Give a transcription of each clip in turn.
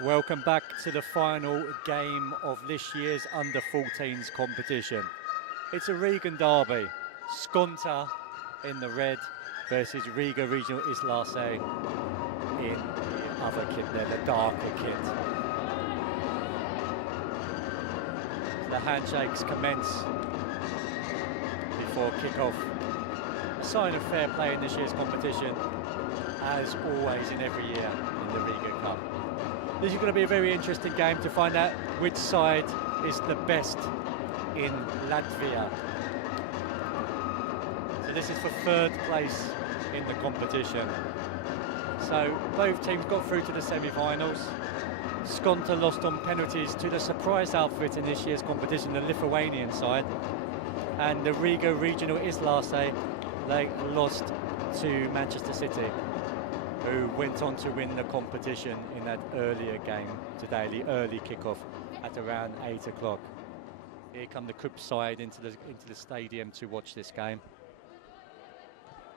Welcome back to the final game of this year's under-14s competition. It's a Rigan derby. Skonto in the red versus Riga Regional Islace in the other kit there, the darker kit. So the handshakes commence before kick-off. A sign of fair play in this year's competition, as always in every year in the Riga Cup. This is going to be a very interesting game to find out which side is the best in Latvia. So this is for third place in the competition. So both teams got through to the semi-finals. Skonto lost on penalties to the surprise outfit in this year's competition, the Lithuanian side. And the Riga Regional Islace, they lost to Manchester City, who went on to win the competition in that earlier game today, the early kickoff at around 8 o'clock. Here come the Cup side into the stadium to watch this game.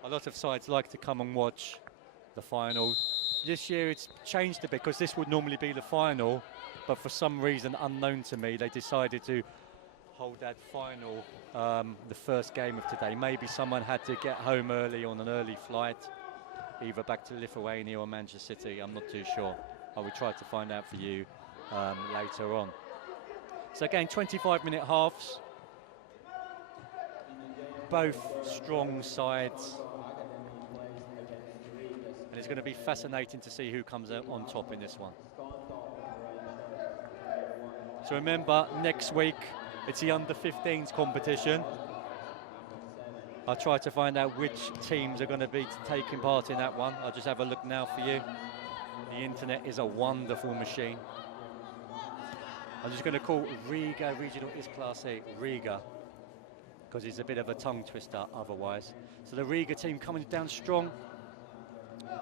A lot of sides like to come and watch the final. This year it's changed a bit because this would normally be the final, but for some reason unknown to me, they decided to hold that final the first game of today. Maybe someone had to get home early on an early flight, either back to Lithuania or Manchester City, I'm not too sure. I will try to find out for you later on. So again, 25-minute halves. Both strong sides. And it's going to be fascinating to see who comes out on top in this one. So remember, next week, it's the under-15s competition. I'll try to find out which teams are going to be taking part in that one. I'll just have a look now for you. The internet is a wonderful machine. I'm just going to call Riga Regional Islace Riga, because it's a bit of a tongue twister otherwise. So the Riga team coming down strong,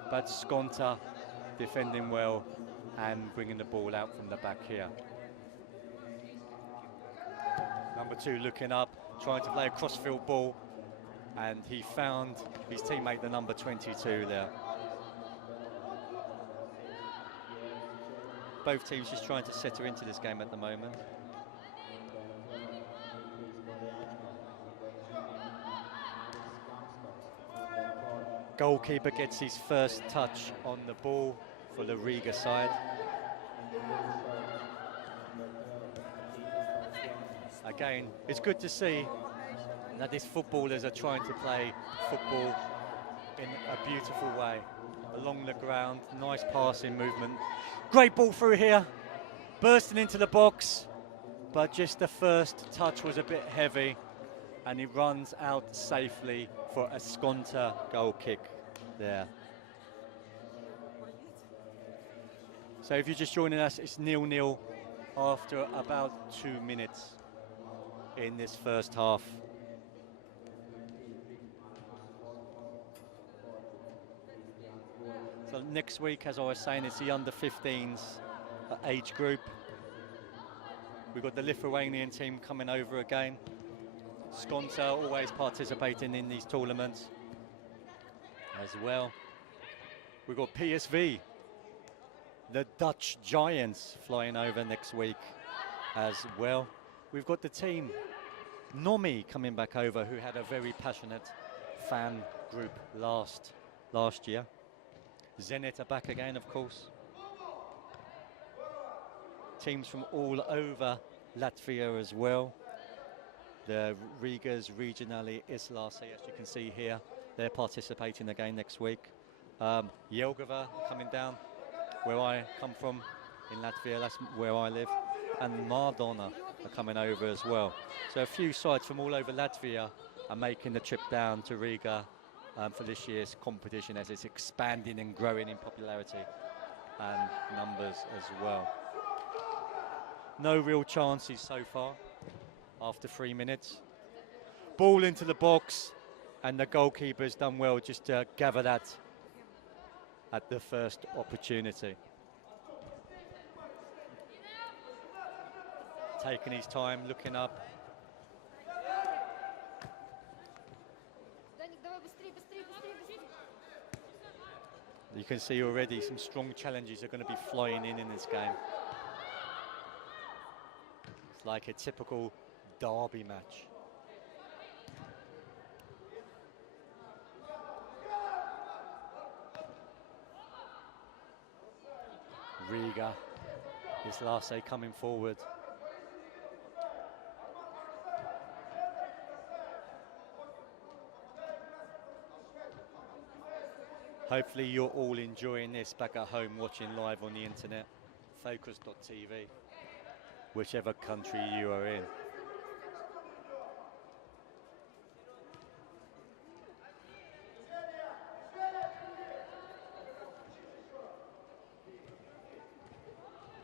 but Skonto defending well and bringing the ball out from the back here. Number 2 looking up, trying to play a crossfield ball, and he found his teammate, the number 22 there. Both teams just trying to set her into this game at the moment. Goalkeeper gets his first touch on the ball for the Riga side. Again, it's good to see that these footballers are trying to play football in a beautiful way. Along the ground, nice passing movement. Great ball through here, bursting into the box, but just the first touch was a bit heavy, and he runs out safely for a Skonto goal kick there. So if you're just joining us, it's 0-0 after about 2 minutes in this first half. So next week, as I was saying, it's the under-15s age group. We've got the Lithuanian team coming over again. Skonto always participating in these tournaments as well. We've got PSV, the Dutch Giants, flying over next week as well. We've got the team Nomi coming back over, who had a very passionate fan group last year. Zenit are back again, of course. Teams from all over Latvia as well. The Rigas Regionali Islace, as you can see here, they're participating again next week. Jelgava coming down, where I come from in Latvia, that's where I live. And Mardona are coming over as well. So a few sides from all over Latvia are making the trip down to Riga for this year's competition, as it's expanding and growing in popularity and numbers as well. No real chances so far after 3 minutes. Ball into the box, and the goalkeeper's done well just to gather that at the first opportunity. Taking his time, looking up. You can see already some strong challenges are going to be flying in this game. It's like a typical derby match. Riga is Lasse coming forward. Hopefully you're all enjoying this back at home, watching live on the internet, focus.tv, whichever country you are in.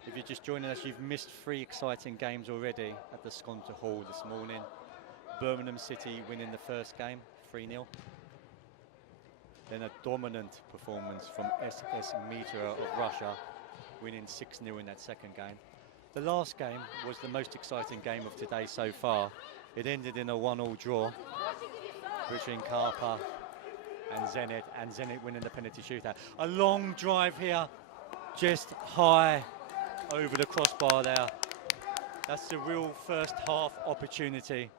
If you're just joining us, you've missed 3 exciting games already at the Skonto Hall this morning. Birmingham City winning the first game, 3-0. Then a dominant performance from SS Meteor of Russia, winning 6-0 in that second game. The last game was the most exciting game of today so far. It ended in a 1-1 draw between Karpa and Zenit winning the penalty shootout. A long drive here, just high over the crossbar there. That's the real first half opportunity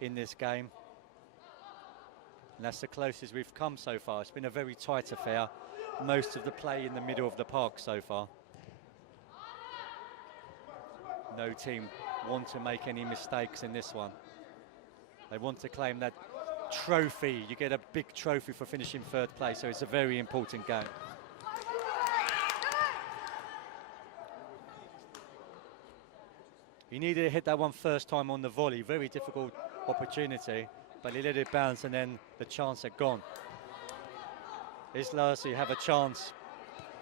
in this game. And that's the closest we've come so far. It's been a very tight affair. Most of the play in the middle of the park so far. No team want to make any mistakes in this one. They want to claim that trophy. You get a big trophy for finishing 3rd place, so it's a very important game. He needed to hit that one first time on the volley. Very difficult opportunity, but he let it bounce and then the chance had gone. Lasse have a chance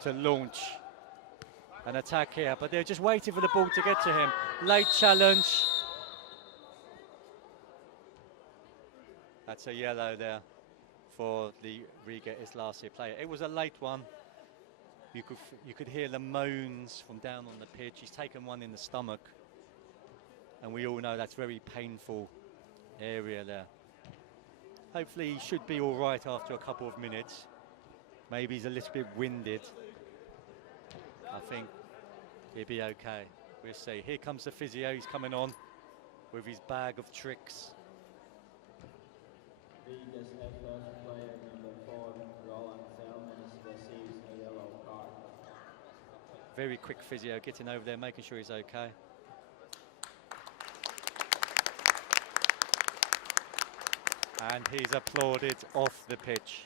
to launch an attack here, but they're just waiting for the ball to get to him. Late challenge. That's a yellow there for the Riga Lasse player. It was a late one. You could hear the moans from down on the pitch. He's taken one in the stomach. And we all know that's very painful area there. Hopefully he should be all right after a couple of minutes. Maybe he's a little bit winded. I think he'll be okay. We'll see. Here comes the physio. He's coming on with his bag of tricks. Rigas first player number 4, Roland Selman, receives a yellow card. Very quick physio, getting over there, making sure he's okay. And he's applauded off the pitch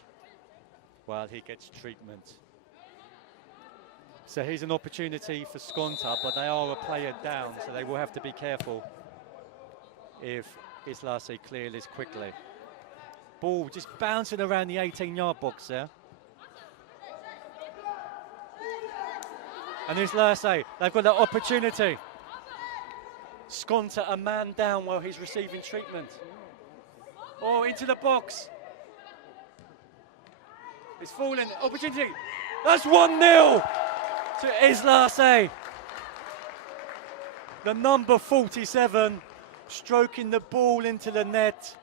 while he gets treatment. So here's an opportunity for Skonto, but they are a player down, so they will have to be careful if Lasse clear this quickly. Ball just bouncing around the 18-yard box there. And here's Lasse, they've got that opportunity. Skonto a man down while he's receiving treatment. Oh, into the box. It's fallen, opportunity. That's 1-0 to Lasse. The number 47 stroking the ball into the net.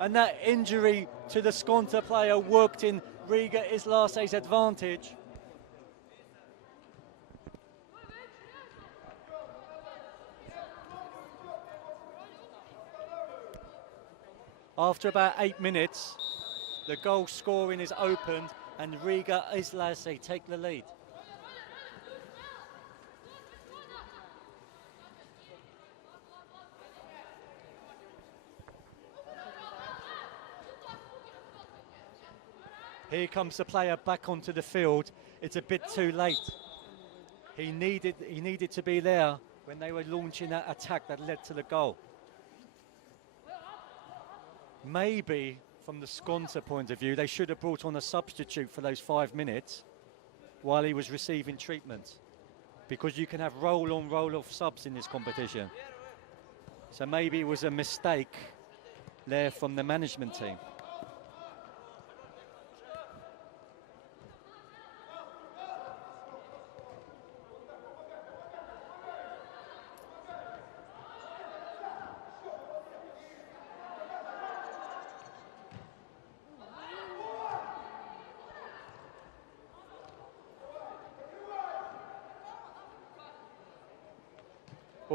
And that injury to the Skonto player worked in Riga Lasse's advantage. After about 8 minutes, the goal scoring is opened and Riga Lasse take the lead. Here comes the player back onto the field. It's a bit too late. He needed to be there when they were launching that attack that led to the goal. Maybe from the Skonto point of view, they should have brought on a substitute for those 5 minutes while he was receiving treatment, because you can have roll-on, roll-off subs in this competition. So maybe it was a mistake there from the management team.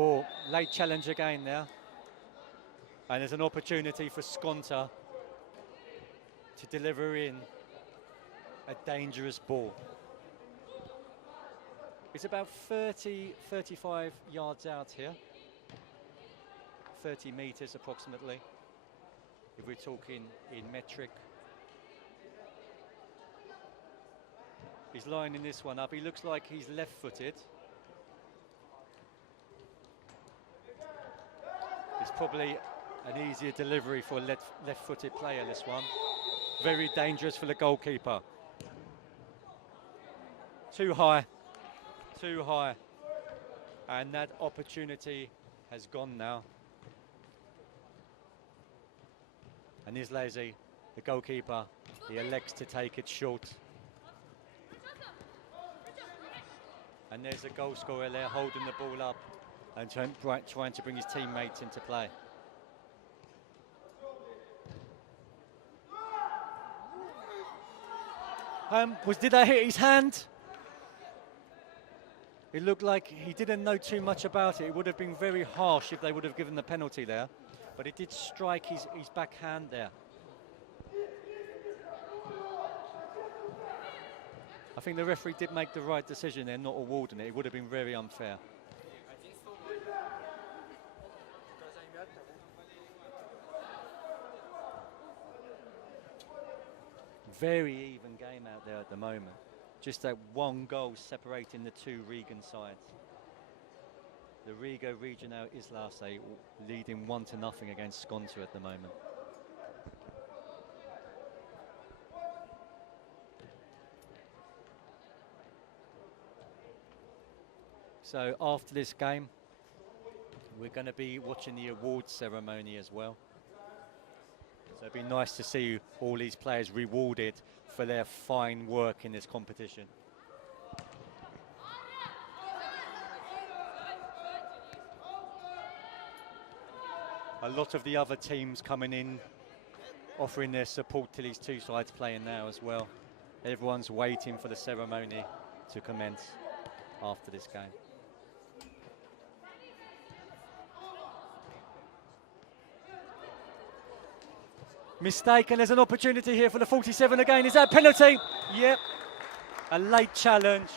Oh, late challenge again there. And there's an opportunity for Skonto to deliver in a dangerous ball. It's about 30, 35 yards out here. 30 meters approximately, if we're talking in metric. He's lining this one up. He looks like he's left-footed. It's probably an easier delivery for a left-footed player, this one. Very dangerous for the goalkeeper. Too high, too high. And that opportunity has gone now. And Islezi, the goalkeeper, he elects to take it short. And there's a goal scorer there holding the ball up and trying to bring his teammates into play. Did that hit his hand? It looked like he didn't know too much about it. It would have been very harsh if they would have given the penalty there. But it did strike his backhand there. I think the referee did make the right decision there, not awarding it. It would have been very unfair. Very even game out there at the moment. Just that one goal separating the two Rigan sides. The Riga region now is last day, leading 1-0 against Skonto at the moment. So after this game, we're going to be watching the awards ceremony as well. So it'd be nice to see all these players rewarded for their fine work in this competition. A lot of the other teams coming in, offering their support to these two sides playing now as well. Everyone's waiting for the ceremony to commence after this game. Mistake, and there's an opportunity here for the 47 again. Is that a penalty? Yep. A late challenge.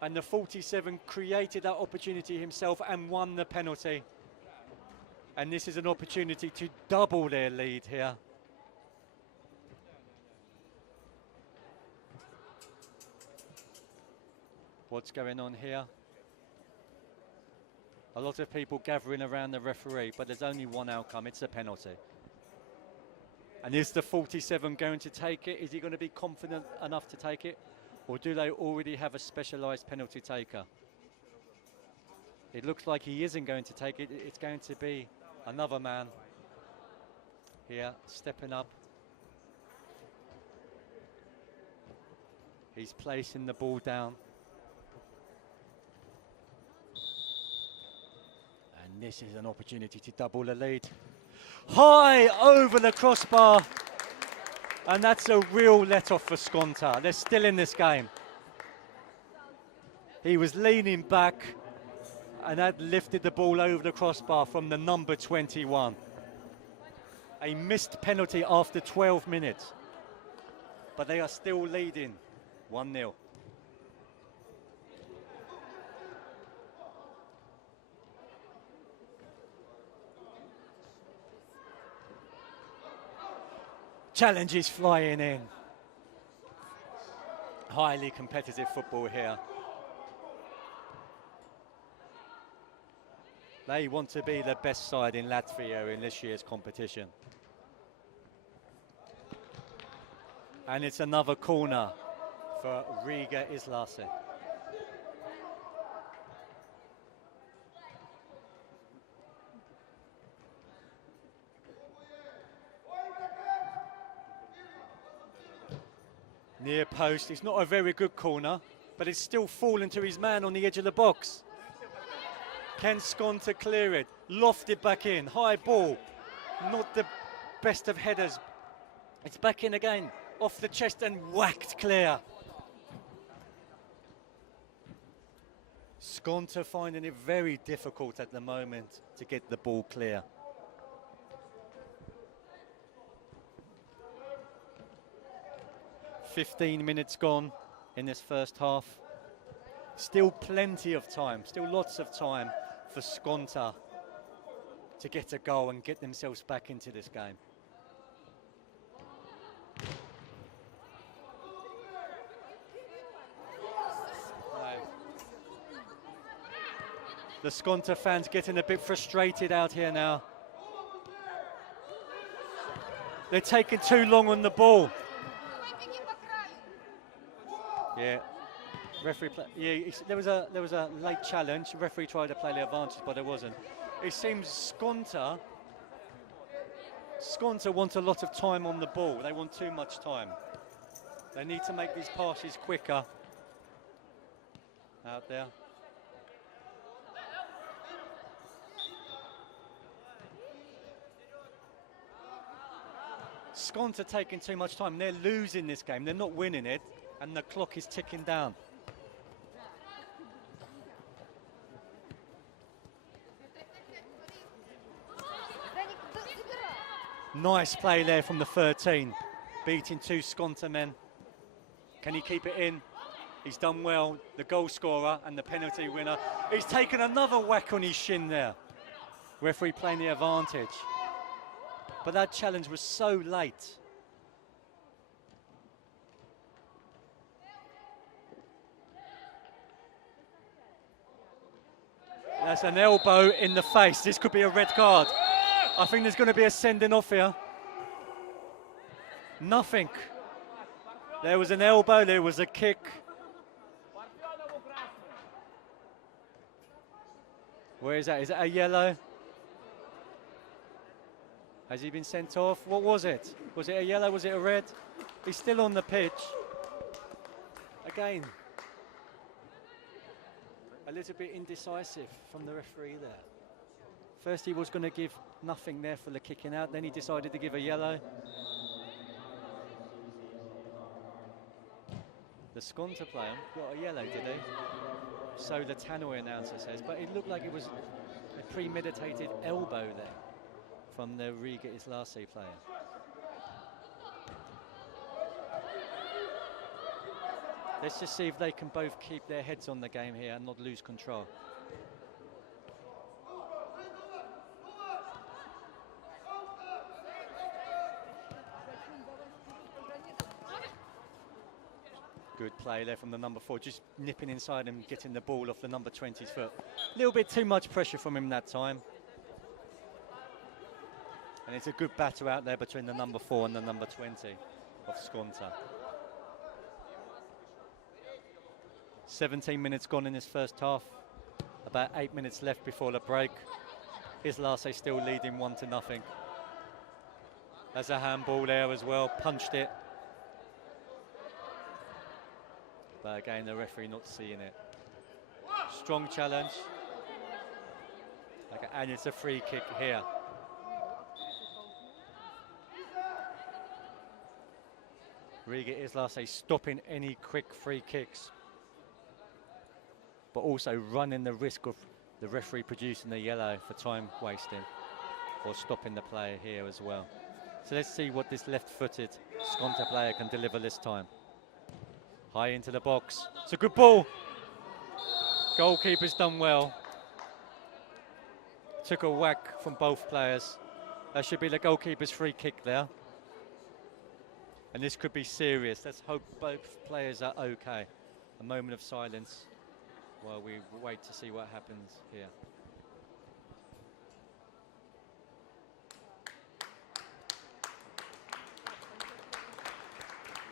And the 47 created that opportunity himself and won the penalty. And this is an opportunity to double their lead here. What's going on here? A lot of people gathering around the referee, but there's only one outcome, it's a penalty. And is the 47 going to take it? Is he going to be confident enough to take it? Or do they already have a specialised penalty taker? It looks like he isn't going to take it. It's going to be another man here, stepping up. He's placing the ball down. And this is an opportunity to double the lead. High over the crossbar. And that's a real let-off for Skonto. They're still in this game. He was leaning back and that lifted the ball over the crossbar from the number 21. A missed penalty after 12 minutes. But they are still leading 1-0. Challenges flying in. Highly competitive football here. They want to be the best side in Latvia in this year's competition. And it's another corner for Riga Islasi. Near post, it's not a very good corner, but it's still fallen to his man on the edge of the box. Can Skonto clear it? Loft it back in, high ball. Not the best of headers. It's back in again, off the chest and whacked clear. Skonto finding it very difficult at the moment to get the ball clear. "15 minutes gone in this first half. Still plenty of time, still lots of time for Skonto to get a goal and get themselves back into this game. The Skonto fans getting a bit frustrated out here now. They're taking too long on the ball. Yeah, referee. There was a late challenge. Referee tried to play the advantage, but it wasn't. It seems Skonto want a lot of time on the ball. They want too much time. They need to make these passes quicker out there. Skonto taking too much time. They're losing this game. They're not winning it, and the clock is ticking down. Nice play there from the 13, beating two Skonto men. Can he keep it in? He's done well. The goal scorer and the penalty winner. He's taken another whack on his shin there. Referee playing the advantage. But that challenge was so late. That's an elbow in the face. This could be a red card. I think there's going to be a sending off here. Nothing. There was an elbow, there was a kick. Where is that? Is that a yellow? Has he been sent off? What was it? Was it a yellow? Was it a red? He's still on the pitch. Again, a little bit indecisive from the referee there. First he was going to give nothing there for the kicking out, then he decided to give a yellow. The Skonto player got a yellow, did he? So the tannoy announcer says, but it looked like it was a premeditated elbow there from the Riga Cup player. Let's just see if they can both keep their heads on the game here and not lose control. Good play there from the number 4, just nipping inside and getting the ball off the number 20's foot. A little bit too much pressure from him that time. And it's a good battle out there between the number 4 and the number 20 of Skonto. 17 minutes gone in this first half. About 8 minutes left before the break. Rigas still leading 1-0. There's a handball there as well, punched it. But again, the referee not seeing it. Strong challenge. Okay, and it's a free kick here. Riga Cup stopping any quick free kicks, but also running the risk of the referee producing the yellow for time wasting or stopping the player here as well. So let's see what this left-footed Skonto player can deliver this time. High into the box. It's a good ball. Goalkeeper's done well. Took a whack from both players. That should be the goalkeeper's free kick there. And this could be serious. Let's hope both players are okay. A moment of silence while we wait to see what happens here.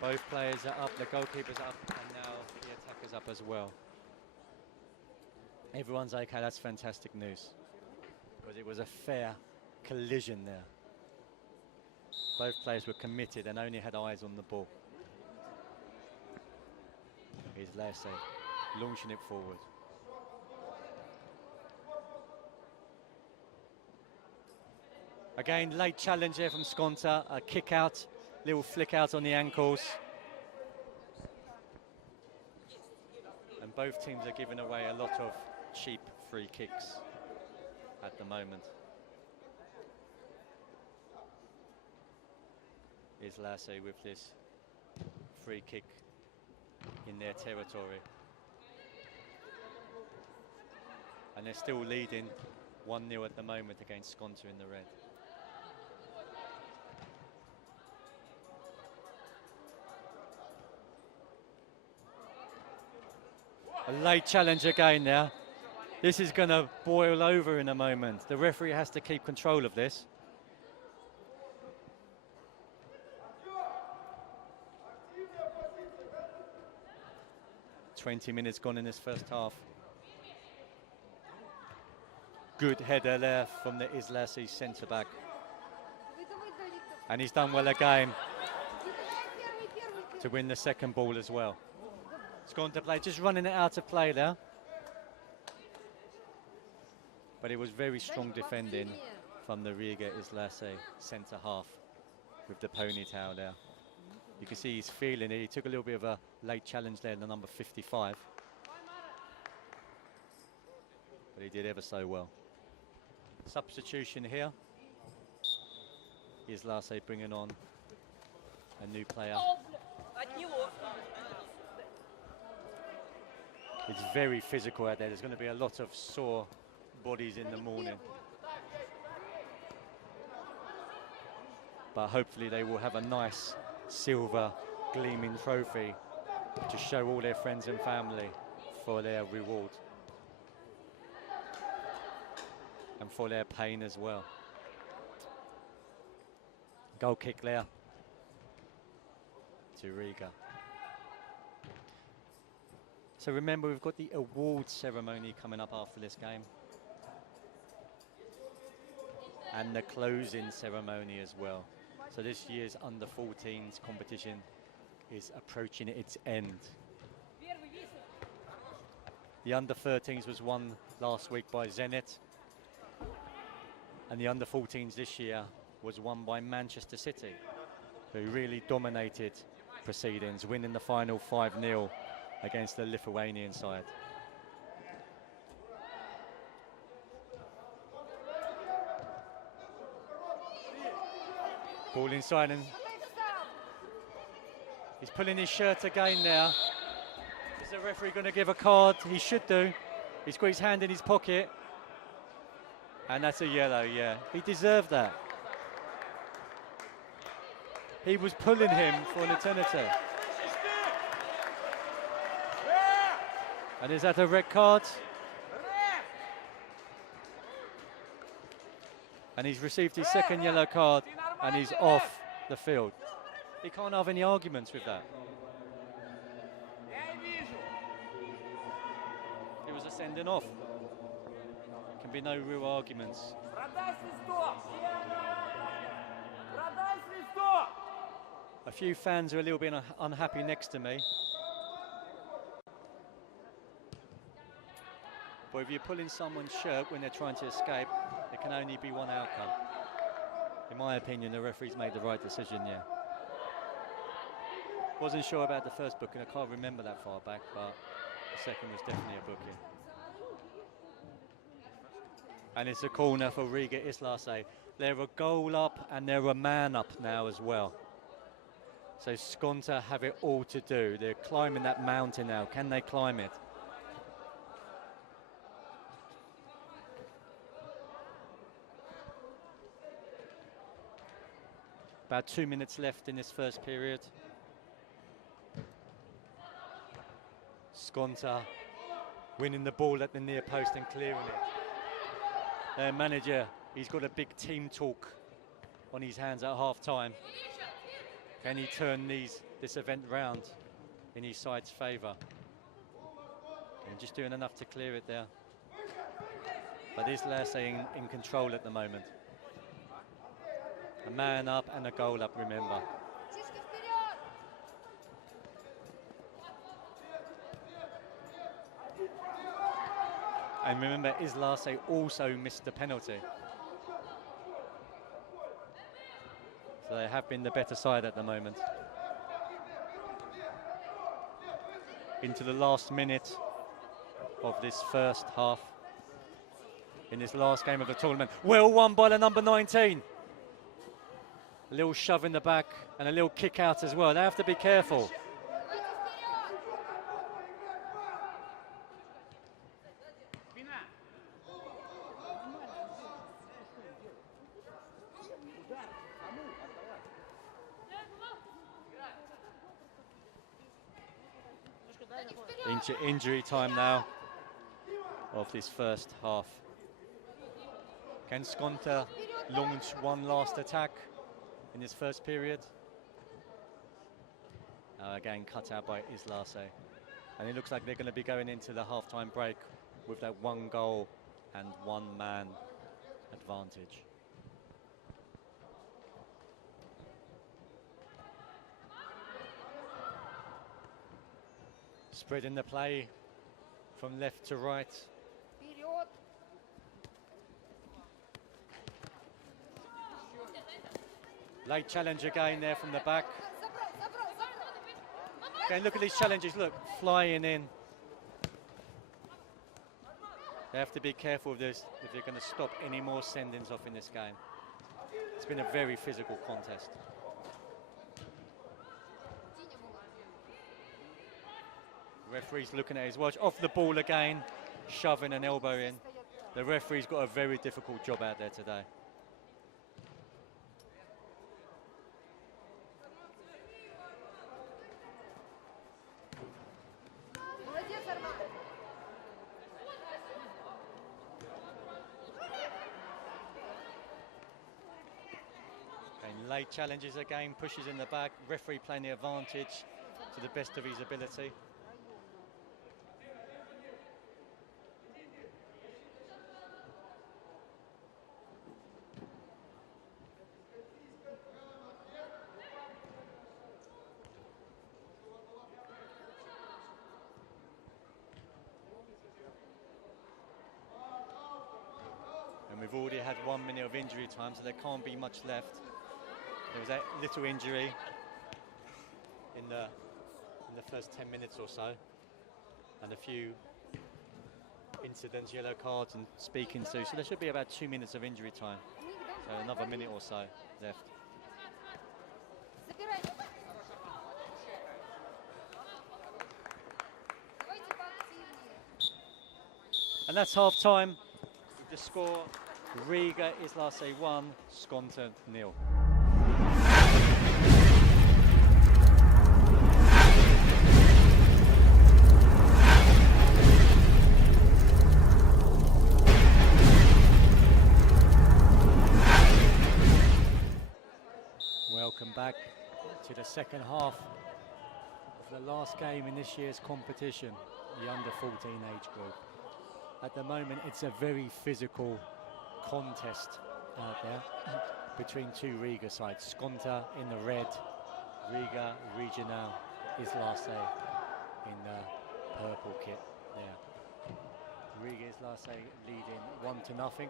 Both players are up, the goalkeeper's up, and now the attacker's up as well. Everyone's okay, that's fantastic news. But it was a fair collision there. Both players were committed and only had eyes on the ball. Here's Rigas launching it forward. Again, late challenge here from Skonto, a kick out, little flick out on the ankles. And And both teams are giving away a lot of cheap free kicks at the moment. Izlase with this free kick in their territory. And they're still leading 1-0 at the moment against Skonto in the red. A late challenge again now. This is going to boil over in a moment. The referee has to keep control of this. "20 minutes gone in this first half. Good header there from the Izlase centre-back. And he's done well again to win the second ball as well. Skonto play, just running it out of play there. But it was very strong defending from the Riga Izlase centre-half with the ponytail there. You can see he's feeling it. He took a little bit of a late challenge there, the number 55. But he did ever so well. Substitution here. Izlase bringing on a new player. It's very physical out there. There's going to be a lot of sore bodies in the morning. But hopefully they will have a nice silver gleaming trophy to show all their friends and family for their reward. And for their pain as well. Goal kick there to Riga. So remember, we've got the awards ceremony coming up after this game. And the closing ceremony as well. So this year's under-14s competition is approaching its end. The under-13s was won last week by Zenit. And the under-14s this year was won by Manchester City, who really dominated proceedings, winning the final 5-0 against the Lithuanian side. Ball inside, and he's pulling his shirt again now. Is the referee going to give a card? He should do. He's got his hand in his pocket. And that's a yellow, yeah. He deserved that. He was pulling him for an eternity. And is that a red card? And he's received his second yellow card and he's off the field. He can't have any arguments with that. It was a sending off. Can be no real arguments. A few fans are a little bit unhappy next to me. But if you're pulling someone's shirt when they're trying to escape, there can only be one outcome. In my opinion, the referee's made the right decision, yeah. Wasn't sure about the first booking, I can't remember that far back, but the second was definitely a booking. And it's a corner for Riga Izlase. They're a goal up and they're a man up now as well. So Skonto have it all to do. They're climbing that mountain now. Can they climb it? About 2 minutes left in this first period. Skonto winning the ball at the near post and clearing it. Their manager, he's got a big team talk on his hands at half-time. Can he turn this event round in his side's favour? And just doing enough to clear it there. But Izlase in control at the moment. A man up and a goal up, remember. And remember, Izlase also missed the penalty. So they have been the better side at the moment. Into the last minute of this first half in this last game of the tournament. Well won by the number 19. A little shove in the back and a little kick out as well. They have to be careful. Injury time now of this first half. Can Skonto launch one last attack in this first period? Again, cut out by Islase. And it looks like they're going to be going into the half-time break with that one goal and one man advantage. Spreading the play from left to right. Late challenge again there from the back. Again, look at these challenges, look, flying in. They have to be careful of this if they're going to stop any more send-ins off in this game. It's been a very physical contest. Referee's looking at his watch, off the ball again, shoving an elbow in. The referee's got a very difficult job out there today. And late challenges again, pushes in the back, referee playing the advantage to the best of his ability. We've already had 1 minute of injury time, so there can't be much left. There was that little injury in the first 10 minutes or so, and a few incidents, yellow cards and speaking to. So there should be about 2 minutes of injury time. So another minute or so left. And that's half time. The score, Riga Islase 1, Skonto 0. Welcome back to the second half of the last game in this year's competition, the under-14 age group. At the moment, it's a very physical contest out there between two Riga sides. Skonto in the red, Riga Regional Islase in the purple kit there. Riga Islase leading 1-0,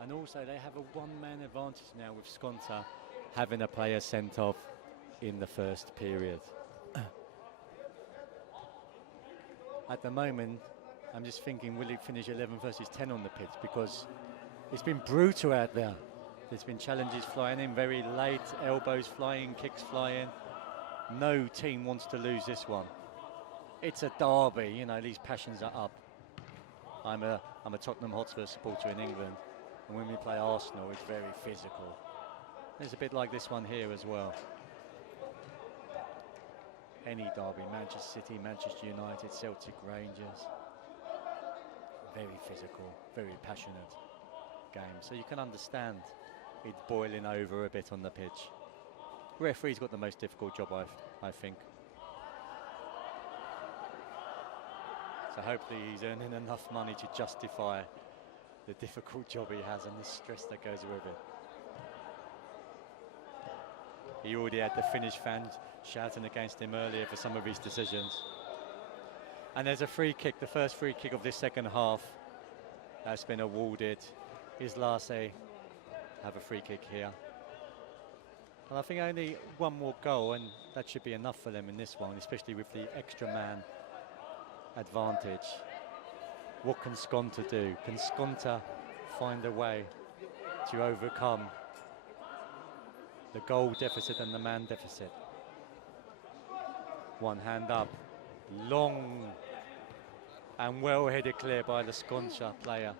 and also they have a one-man advantage now with Skonto having a player sent off in the first period. At the moment, I'm just thinking, will it finish 11 versus 10 on the pitch? Because it's been brutal out there. There's been challenges flying in very late, elbows flying, kicks flying. No team wants to lose this one. It's a derby, you know, these passions are up. I'm a Tottenham Hotspur supporter in England, and when we play Arsenal, it's very physical. It's a bit like this one here as well. Any derby, Manchester City, Manchester United, Celtic, Rangers. Very physical, very passionate game. So you can understand it boiling over a bit on the pitch. Referee's got the most difficult job, I think. So hopefully he's earning enough money to justify the difficult job he has and the stress that goes with it. He already had the Finnish fans shouting against him earlier for some of his decisions. And there's a free kick, the first free kick of this second half that's been awarded. Islase have a free kick here. And I think only one more goal, and that should be enough for them in this one, especially with the extra man advantage. what can Skonto do? Can Skonto find a way to overcome the goal deficit and the man deficit? One hand up, long and well-headed clear by the Skonto player.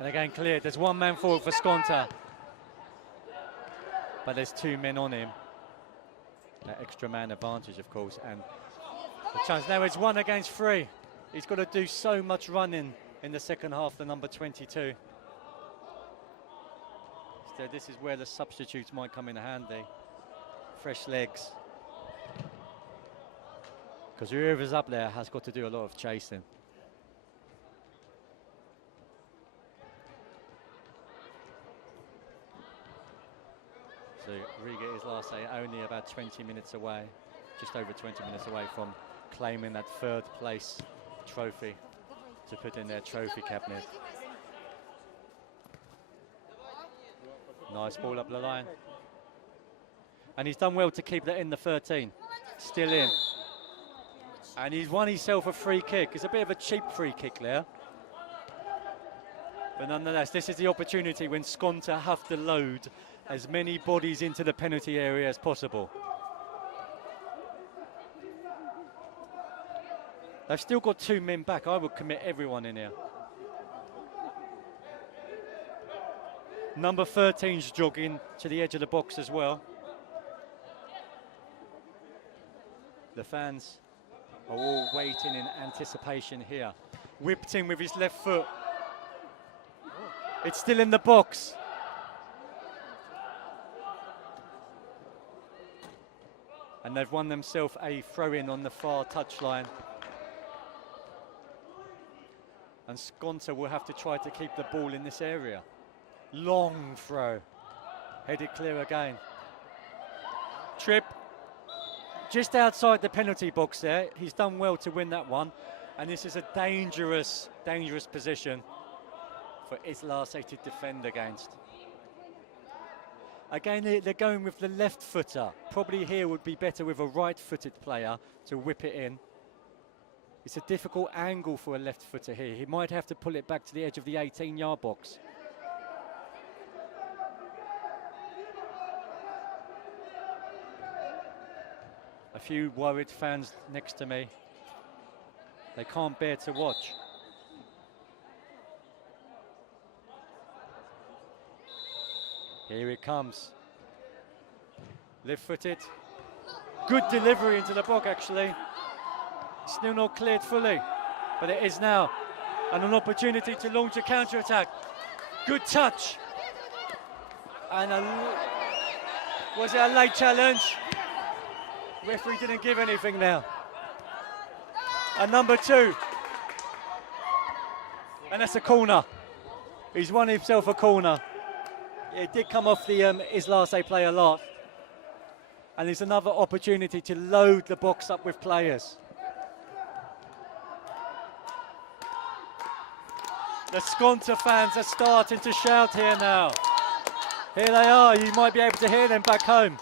And again cleared, there's one man forward for Skonto, but there's two men on him. That extra man advantage, of course, and the chance. Now it's 1 against 3. He's got to do so much running in the second half, the number 22. So this is where the substitutes might come in handy. Fresh legs. Because whoever's up there has got to do a lot of chasing. So Riga is last say only about 20 minutes away, just over 20 minutes away from claiming that third place trophy to put in their trophy cabinet. Nice ball up the line. And he's done well to keep that in the 13. Still in. And he's won himself a free kick. It's a bit of a cheap free kick there. But nonetheless, this is the opportunity when Skonto have to load as many bodies into the penalty area as possible. They've still got 2 men back. I would commit everyone in here. Number 13's jogging to the edge of the box as well. The fans are all waiting in anticipation here. Whipped in with his left foot. It's still in the box. And they've won themselves a throw-in on the far touchline. And Skonto will have to try to keep the ball in this area. Long throw. Headed clear again. Trip. Just outside the penalty box there. He's done well to win that one. And this is a dangerous, dangerous position for Islasay to defend against. Again, they're going with the left footer. Probably here would be better with a right-footed player to whip it in. It's a difficult angle for a left footer here. He might have to pull it back to the edge of the 18-yard box. A few worried fans next to me. They can't bear to watch. Here it comes. Left-footed. Good delivery into the box, actually. Still not cleared fully, but it is now. And an opportunity to launch a counter-attack. Good touch. And was it a late challenge? Referee didn't give anything now. And number 2. And that's a corner. He's won himself a corner. It did come off the Islasay player a lot. And there's another opportunity to load the box up with players. The Skonto fans are starting to shout here now. Here they are, you might be able to hear them back home.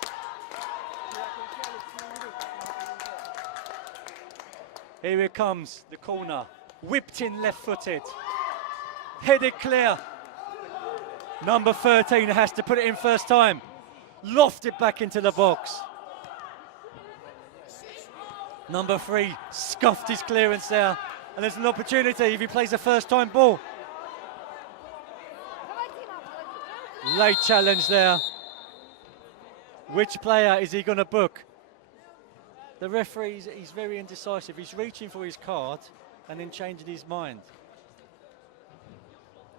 Here it comes, the corner. Whipped in left-footed. Headed clear. Number 13 has to put it in first time. Lofted back into the box. Number 3 scuffed his clearance there. And there's an opportunity if he plays a first-time ball. Late challenge there. Which player is he going to book? The referee, he's very indecisive. He's reaching for his card and then changing his mind.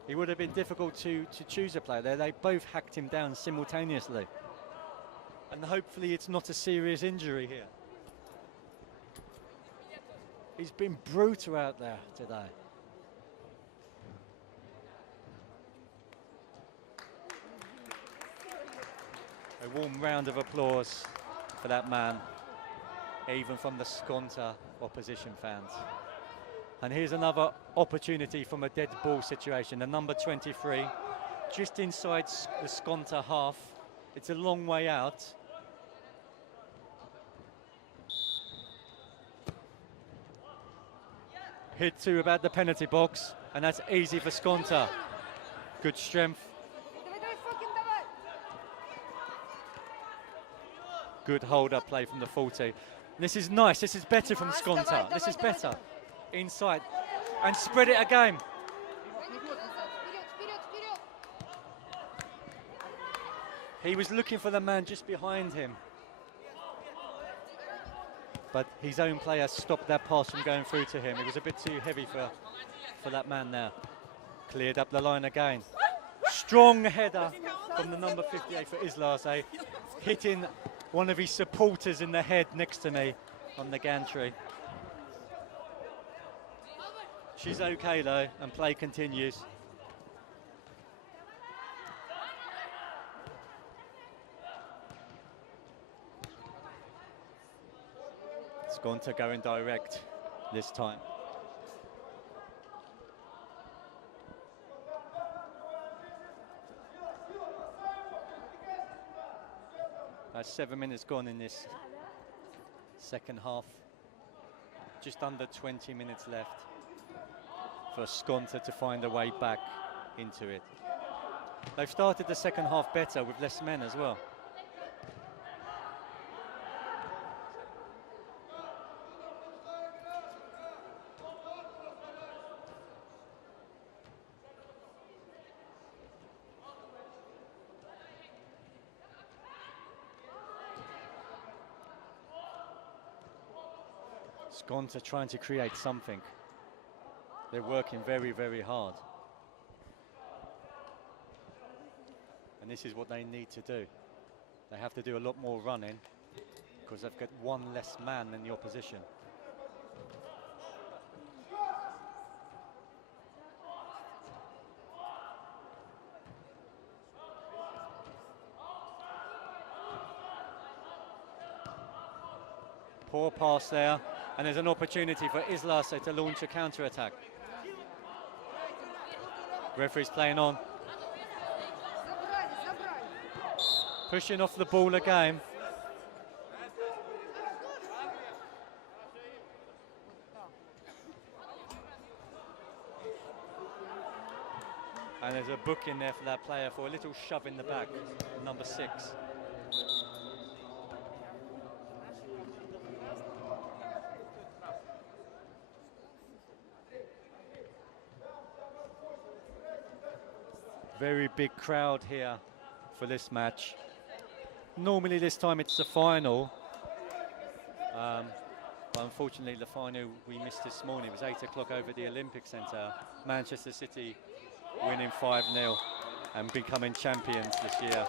It would have been difficult to choose a player there. They both hacked him down simultaneously. And hopefully it's not a serious injury here. He's been brutal out there today. A warm round of applause for that man, even from the Skonto opposition fans. And here's another opportunity from a dead ball situation. The number 23, just inside the Skonto half. It's a long way out. hit to about the penalty box, and that's easy for Skonto. Good strength. Good hold-up play from the 40. This is nice, this is better from Skonto. This is better. Inside, and spread it again. He was looking for the man just behind him, but his own player stopped that pass from going through to him. It was a bit too heavy for that man there. Cleared up the line again. Strong header from the number 58 for Islase, hitting one of his supporters in the head next to me on the gantry. She's okay though, and play continues. Skonto going direct this time. That's 7 minutes gone in this second half. Just under 20 minutes left for Skonto to find a way back into it. They've started the second half better with less men as well. Skonto trying to create something. They're working very, very hard. And this is what they need to do. They have to do a lot more running because they've got one less man than the opposition. Poor pass there, and there's an opportunity for Islase to launch a counter-attack. Referee's playing on. Pushing off the ball again. And there's a book in there for that player for a little shove in the back, number 6. Very big crowd here for this match. Normally this time it's the final, but unfortunately the final we missed this morning. It was 8 o'clock over the Olympic Centre. Manchester City winning 5-0 and becoming champions this year.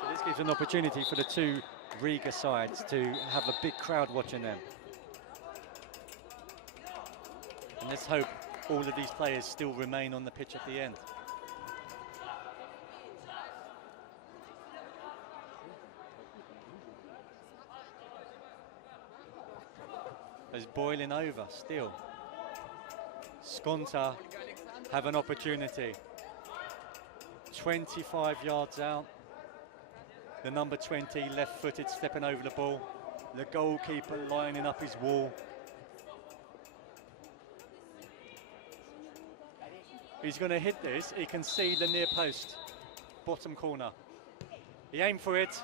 So this gives an opportunity for the two Riga sides to have a big crowd watching them. And let's hope all of these players still remain on the pitch at the end. It's boiling over still. Skonto have an opportunity. 25 yards out. The number 20 left-footed stepping over the ball. The goalkeeper lining up his wall. He's going to hit this. He can see the near post, bottom corner. He aimed for it.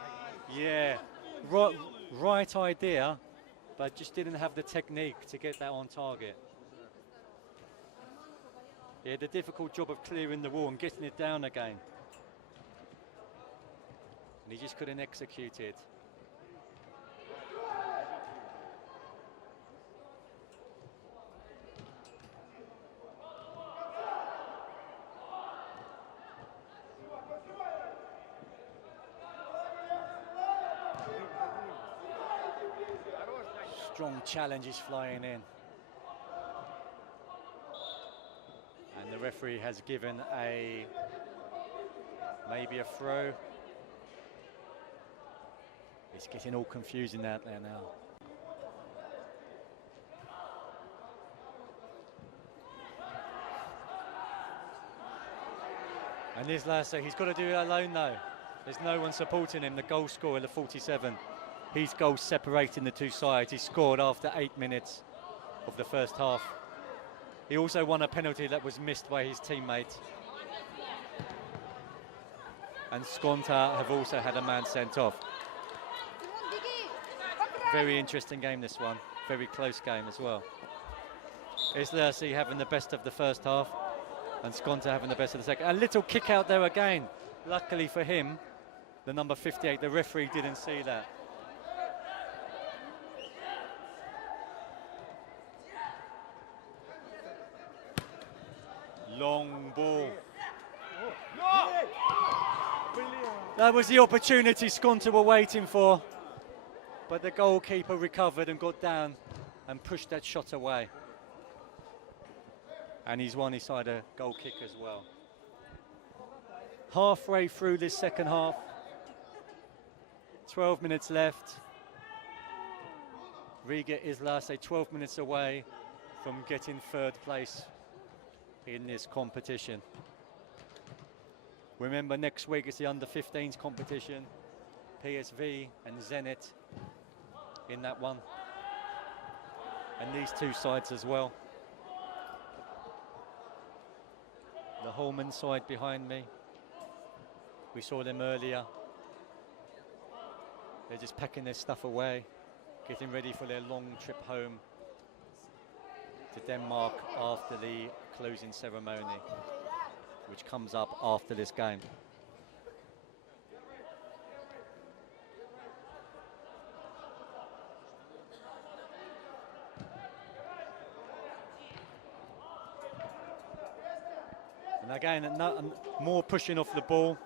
Yeah, right idea, but just didn't have the technique to get that on target. He had a difficult job of clearing the wall and getting it down again. And he just couldn't execute it. Strong challenge is flying in. And the referee has given maybe a throw. It's getting all confusing out there now. And Islase, he's got to do it alone though. There's no one supporting him, the goal scorer, the 47. His goal separating the two sides. He scored after 8 minutes. of the first half. He also won a penalty that was missed by his teammate. And Skonto have also had a man sent off. Very interesting game, this one. Very close game as well. Islersi having the best of the first half and Skonto having the best of the second. A little kick out there again. Luckily for him, the number 58, the referee didn't see that. Long ball. That was the opportunity Skonto were waiting for, but the goalkeeper recovered and got down and pushed that shot away. And he's won his side a goal kick as well. Halfway through this second half, 12 minutes left. Riga Islersi 12 minutes away from getting third place in this competition. Remember, next week is the under-15s competition. PSV and Zenit in that one. And these two sides as well. The Holman side behind me. We saw them earlier. They're just packing their stuff away, getting ready for their long trip home to Denmark after the closing ceremony, which comes up after this game. And again, more pushing off the ball.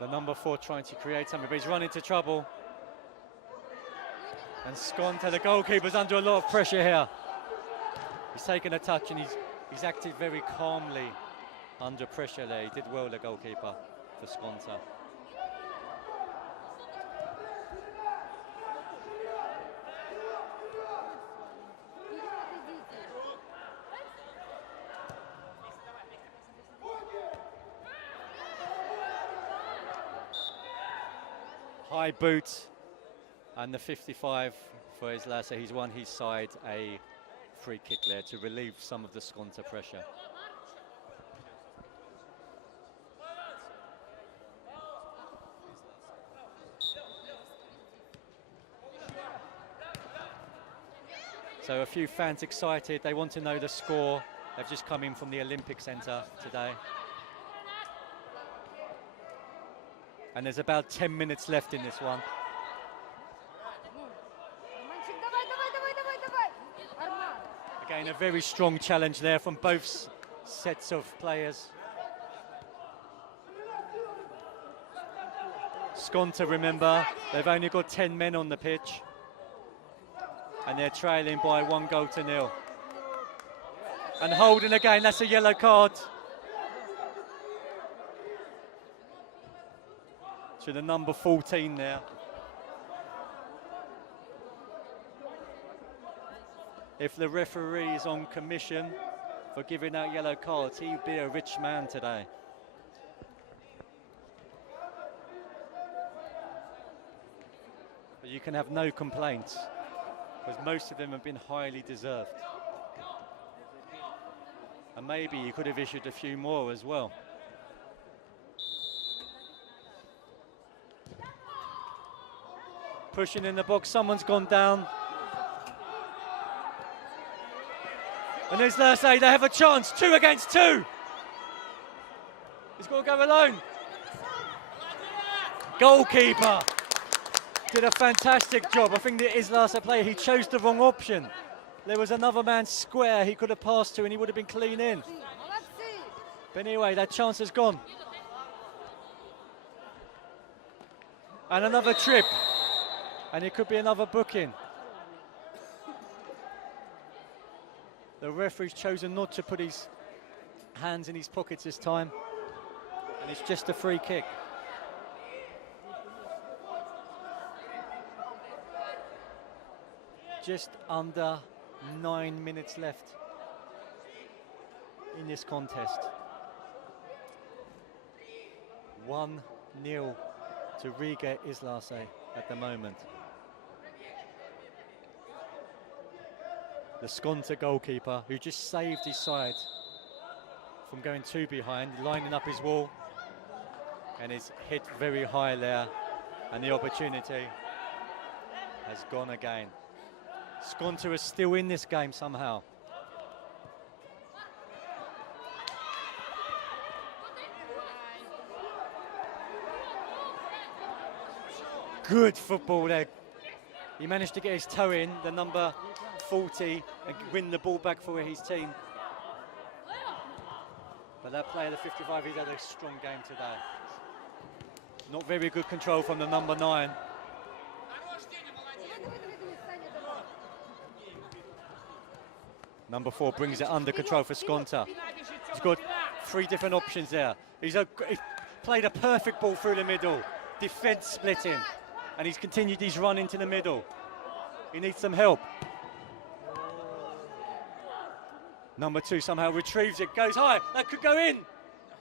The number 4 trying to create something, but he's run into trouble. And Skonto, the goalkeeper's under a lot of pressure here. He's taken a touch and he's acted very calmly under pressure there. He did well, the goalkeeper, for Skonto. High boot, and the 55 for Islersi. He's won his side a free kick there to relieve some of the Skonto pressure. So a few fans excited. They want to know the score. They've just come in from the Olympic Centre today. And there's about 10 minutes left in this one. Again, a very strong challenge there from both sets of players. Skonto, remember, they've only got 10 men on the pitch. And they're trailing by 1-0. And holding again, that's a yellow card. To the number 14 there. If the referee is on commission for giving out yellow cards, he'd be a rich man today. But you can have no complaints, because most of them have been highly deserved. And maybe he could have issued a few more as well. Pushing in the box, someone's gone down. And Islersi, they have a chance, 2 against 2. He's got to go alone. Goalkeeper did a fantastic job. I think the Islersi player, he chose the wrong option. There was another man square he could have passed to and he would have been clean in. But anyway, that chance is gone. And another trip. And it could be another booking. The referee's chosen not to put his hands in his pockets this time. And it's just a free kick. just under 9 minutes left in this contest. 1-0 to Riga Cup at the moment. The Skonto goalkeeper, who just saved his side from going too behind, lining up his wall, and is hit very high there, and the opportunity has gone again. Skonto is still in this game somehow. Good football there. He managed to get his toe in, the number 40, and win the ball back for his team. But that player, the 55, he's had a strong game today. Not very good control from the number 9. Number 4 brings it under control for Skonto. He's got 3 different options there. He played a perfect ball through the middle. Defence splitting. And he's continued his run into the middle. He needs some help. Number 2 somehow retrieves it, goes high, that could go in.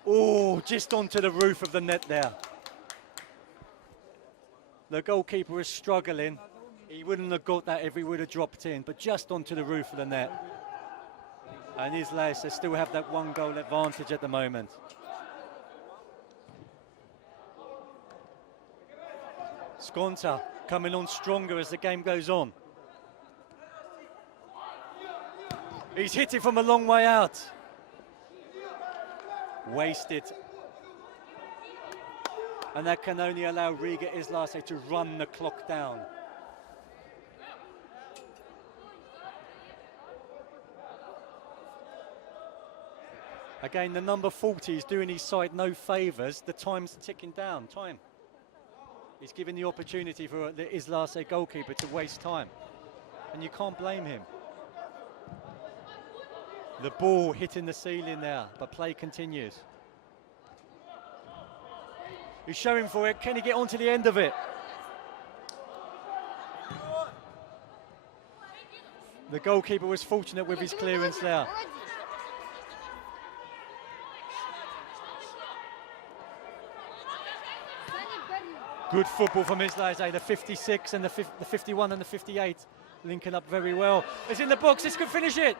Oh, just onto the roof of the net there. The goalkeeper was struggling. He wouldn't have got that if he would have dropped in, but just onto the roof of the net. And Rigas still have that 1 goal advantage at the moment. Skonto coming on stronger as the game goes on. He's hit it from a long way out. Wasted. And that can only allow Riga Cup to run the clock down. Again, the number 40 is doing his side no favours. The time's ticking down. Time. He's given the opportunity for the Rigas goalkeeper to waste time. And you can't blame him. The ball hitting the ceiling there, but play continues. He's showing for it. Can he get onto the end of it? The goalkeeper was fortunate with his clearance there. Good football from Rigas, the 56 and the 51 and the 58 linking up very well. It's in the box, this could finish it.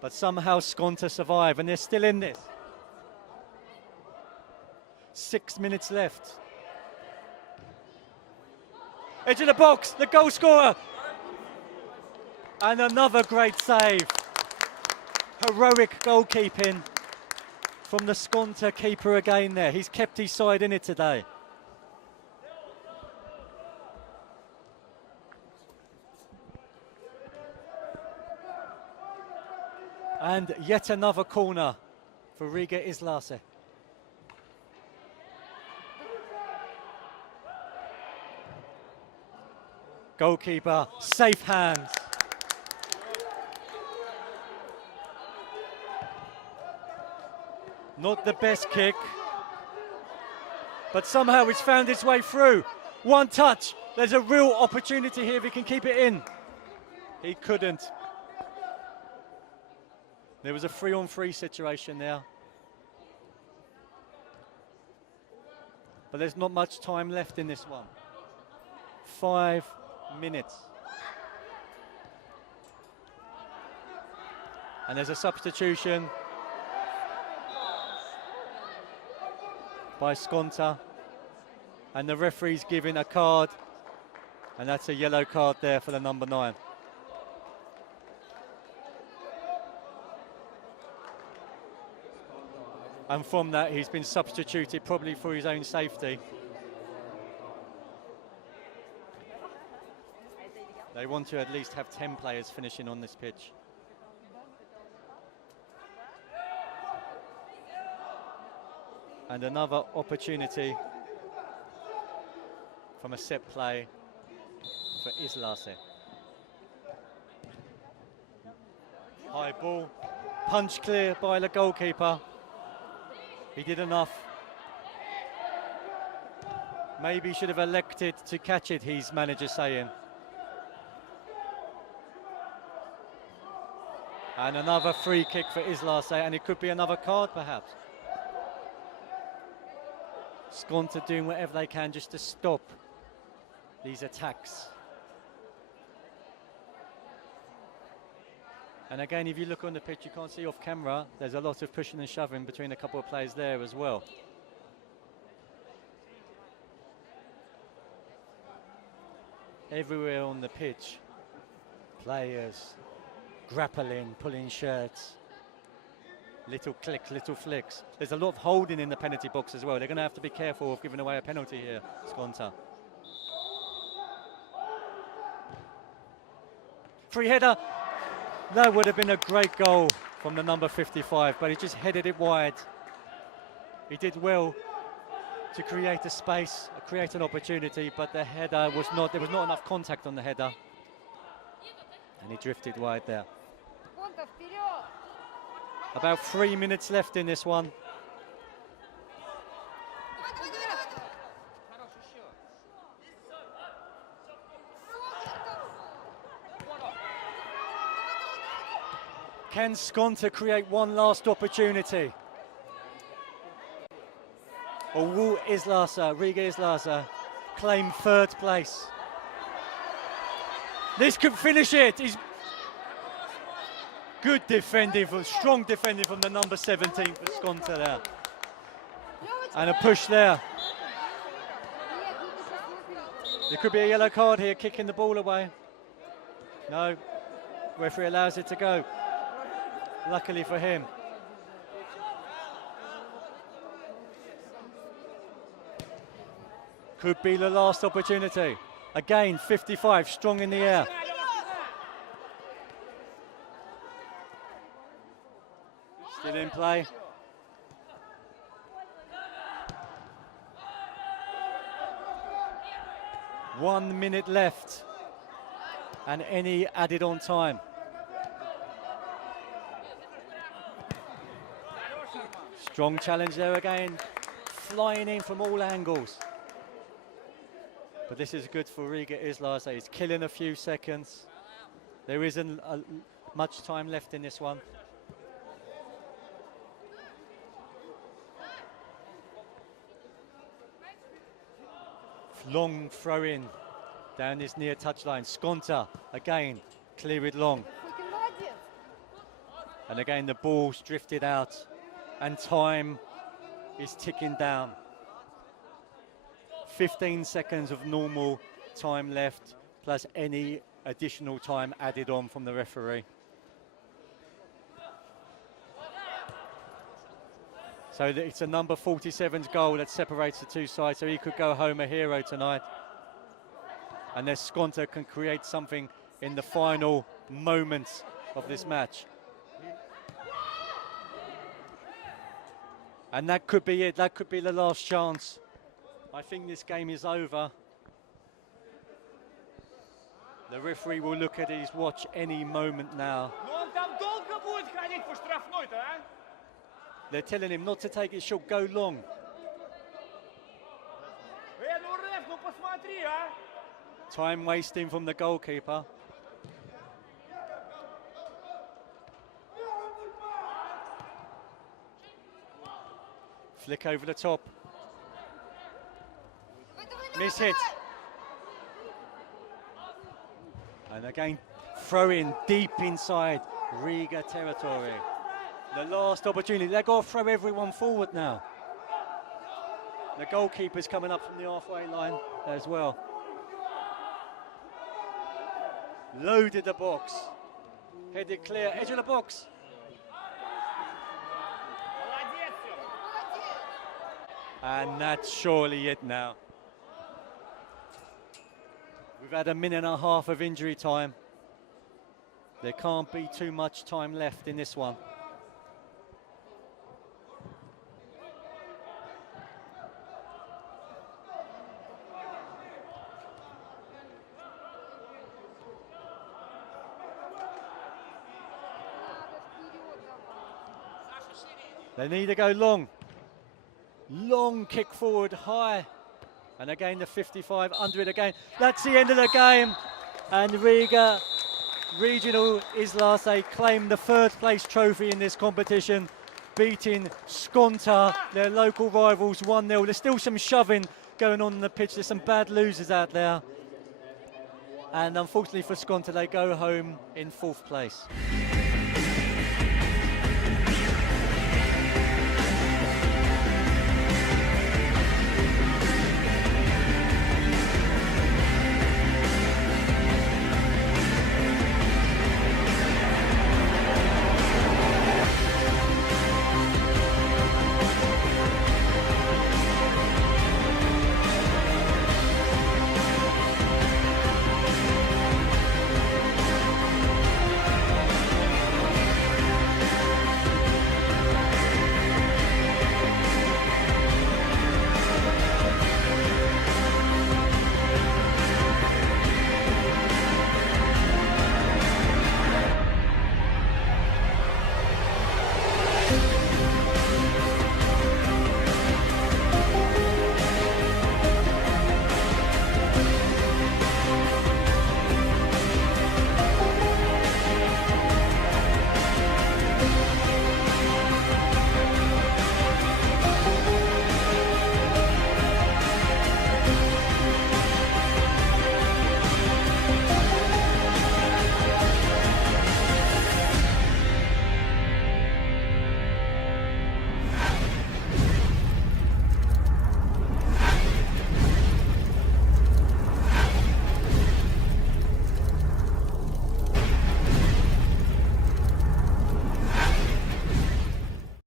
But somehow Skonto survive, and they're still in this. 6 minutes left. Edge of the box, the goal scorer. And another great save. Heroic goalkeeping from the Skonto keeper again there. He's kept his side in it today. And yet another corner for Riga Cup. Goalkeeper, safe hands. Not the best kick, but somehow it's found its way through. One touch, there's a real opportunity here if he can keep it in. He couldn't. There was a 3-on-3 situation there. But there's not much time left in this one. 5 minutes. And there's a substitution by Skonto. And the referee's giving a card. And that's a yellow card there for the number 9. And from that, he's been substituted probably for his own safety. They want to at least have 10 players finishing on this pitch. And another opportunity from a set play for Rigas. High ball, punch clear by the goalkeeper. He did enough. Maybe he should have elected to catch it, his manager saying. And another free kick for Islas, and it could be another card perhaps. Skonto doing whatever they can just to stop these attacks. And again, if you look on the pitch, you can't see off camera, there's a lot of pushing and shoving between a couple of players there as well. Everywhere on the pitch, players grappling, pulling shirts, little clicks, little flicks. There's a lot of holding in the penalty box as well. They're going to have to be careful of giving away a penalty here, Skonto. Free header. That would have been a great goal from the number 55, but he just headed it wide. He did well to create a space, create an opportunity, but the header was not, there was not enough contact on the header. And he drifted wide there. About 3 minutes left in this one. Can Skonto create one last opportunity? Or will Riga Cup claim third place? This could finish it. He's good defending, strong defending from the number 17 for Skonto there. And a push there. There could be a yellow card here, kicking the ball away. No, referee allows it to go. Luckily for him. Could be the last opportunity. Again, 55, strong in the air. Still in play. One minute left. And any added on time. Strong challenge there again. Flying in from all angles. But this is good for Riga Cup. He's killing a few seconds. There isn't much time left in this one. Long throw in down this near touchline. Skonto again, clear it long. And again the ball's drifted out and time is ticking down. 15 seconds of normal time left, plus any additional time added on from the referee. So it's a number 47's goal that separates the two sides, so he could go home a hero tonight. Unless Skonto can create something in the final moments of this match. And that could be it, that could be the last chance. I think this game is over. The referee will look at his watch any moment now. They're telling him not to take it, should go long. Time wasting from the goalkeeper. Flick over the top. Miss hit. And again, throw in deep inside Riga territory. The last opportunity. They've got to throw everyone forward now. The goalkeeper's coming up from the halfway line as well. Loaded the box. Headed clear, edge of the box. And that's surely it now. We've had a minute and a half of injury time. There can't be too much time left in this one. They need to go long. Long kick forward, high And again the 55 under it again. That's the end of the game. And Riga Regional Islas, they claim the third place trophy in this competition, beating Skonto, their local rivals, 1-0. There's still some shoving going on the pitch. There's some bad losers out there. And unfortunately for Skonto, they go home in 4th place.